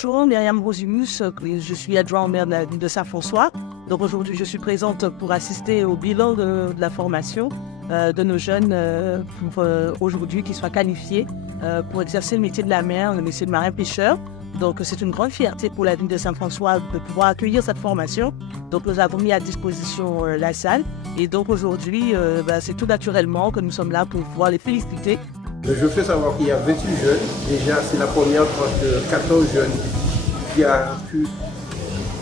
Bonjour, Myriam Rosimus, je suis adjoint au maire de la ville de Saint-François. Donc aujourd'hui, je suis présente pour assister au bilan de la formation de nos jeunes pour aujourd'hui qu'ils soient qualifiés pour exercer le métier de la mer, le métier de marin-pêcheur. Donc c'est une grande fierté pour la ville de Saint-François de pouvoir accueillir cette formation. Donc nous avons mis à disposition la salle et donc aujourd'hui c'est tout naturellement que nous sommes là pour pouvoir les féliciter. Je fais savoir qu'il y a 28 jeunes. Déjà, c'est la première tranche de 14 jeunes qui a pu,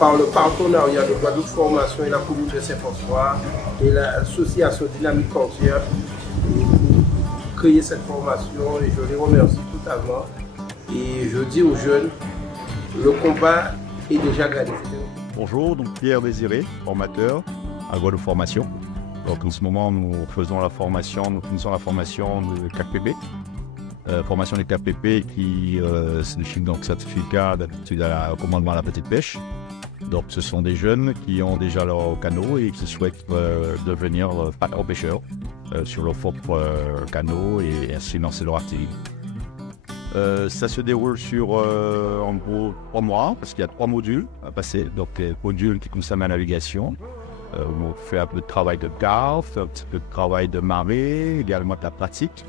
par le partenariat de Guadeloupe Formation et la commune de Saint-François et l'association Dynamique Côtière, créer cette formation et je les remercie totalement. Et je dis aux jeunes, le combat est déjà gagné. Bonjour, donc Pierre Désiré, formateur à Guadeloupe Formation. Donc en ce moment, nous finissons la formation de KPP. Formation de KPP qui signifie donc certificat d'aptitude au commandement à la petite pêche. Donc ce sont des jeunes qui ont déjà leur canot et qui souhaitent devenir pêcheurs sur leur propre canot et ainsi lancer leur activité. Ça se déroule sur en gros 3 mois parce qu'il y a 3 modules à passer. Donc module qui concerne la navigation. On fait un peu de travail de garde, un petit peu de travail de marée, également de la pratique.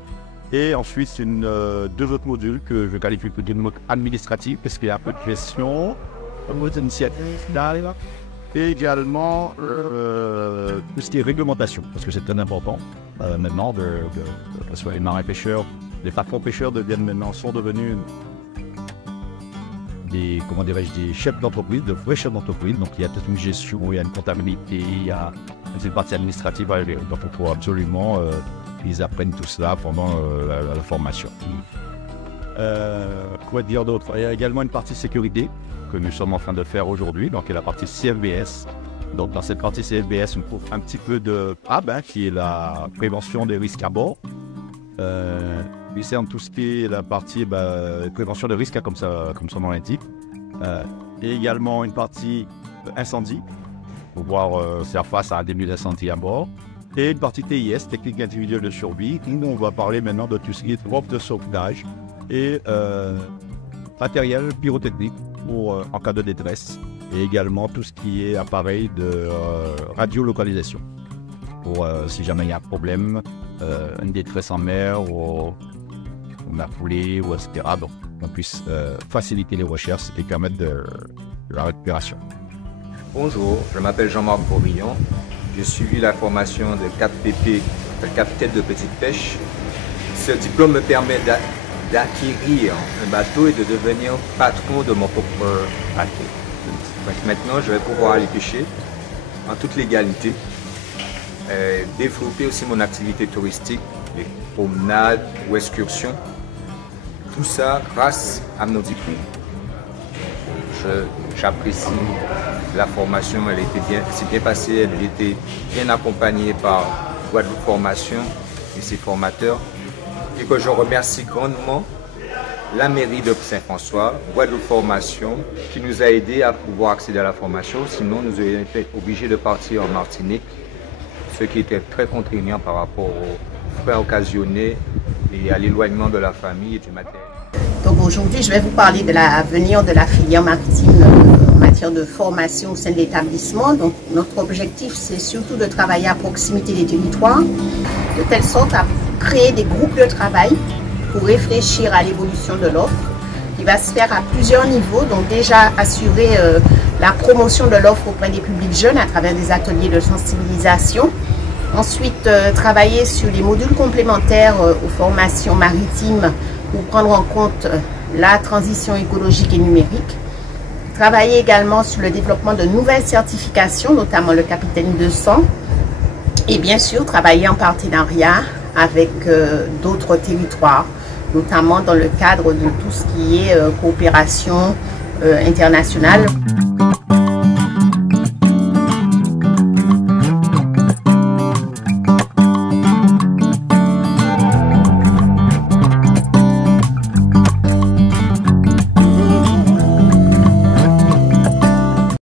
Et ensuite, deux autres modules que je qualifie de mode administratif, parce qu'il y a un peu de gestion, un mode d'initiative, et également tout ce qui est réglementation, parce que c'est très important maintenant, parce que les marins-pêcheurs, les patrons pêcheurs sont devenus des chefs d'entreprise, de vrais chefs d'entreprise. Donc il y a toute une gestion, il y a une comptabilité, il y a une partie administrative. Donc il faut absolument qu'ils apprennent tout cela pendant la formation. Quoi dire d'autre? Il y a également une partie sécurité que nous sommes en train de faire aujourd'hui, donc il y a la partie CFBS. Donc dans cette partie CFBS, on trouve un petit peu de PAB, qui est la prévention des risques à bord. Concerne tout ce qui est la partie prévention de risques, comme son nom l'indique. Et également une partie incendie, pour pouvoir faire face à un début d'incendie à bord. Et une partie TIS, technique individuelle de survie, où on va parler maintenant de tout ce qui est offre de sauvetage et matériel pyrotechnique pour, en cas de détresse. Et également tout ce qui est appareil de radiolocalisation, pour si jamais il y a un problème, une détresse en mer ou on a coulé, ou etc. Donc, on puisse faciliter les recherches et permettre de la récupération. Bonjour, je m'appelle Jean-Marc Bourillon. J'ai suivi la formation de KPP, capitaine de petite pêche. Ce diplôme me permet d'acquérir un bateau et de devenir patron de mon propre bateau. Donc maintenant, je vais pouvoir aller pêcher en toute légalité, développer aussi mon activité touristique, les promenades ou excursions. Tout ça grâce à nos diplômes. J'apprécie la formation, s'est bien passée, elle était bien accompagnée par Guadeloupe Formation et ses formateurs. Et que je remercie grandement la mairie de Saint-François, Guadeloupe Formation, qui nous a aidés à pouvoir accéder à la formation. Sinon, nous aurions été obligés de partir en Martinique, ce qui était très contraignant par rapport aux frais occasionnés et à l'éloignement de la famille et du matériel. Donc aujourd'hui, je vais vous parler de l'avenir de la filière maritime en matière de formation au sein de l'établissement. Donc notre objectif, c'est surtout de travailler à proximité des territoires, de telle sorte à créer des groupes de travail pour réfléchir à l'évolution de l'offre, qui va se faire à plusieurs niveaux. Donc déjà assurer la promotion de l'offre auprès des publics jeunes à travers des ateliers de sensibilisation. Ensuite, travailler sur les modules complémentaires aux formations maritimes pour prendre en compte la transition écologique et numérique. Travailler également sur le développement de nouvelles certifications, notamment le Capitaine 200. Et bien sûr, travailler en partenariat avec d'autres territoires, notamment dans le cadre de tout ce qui est coopération internationale.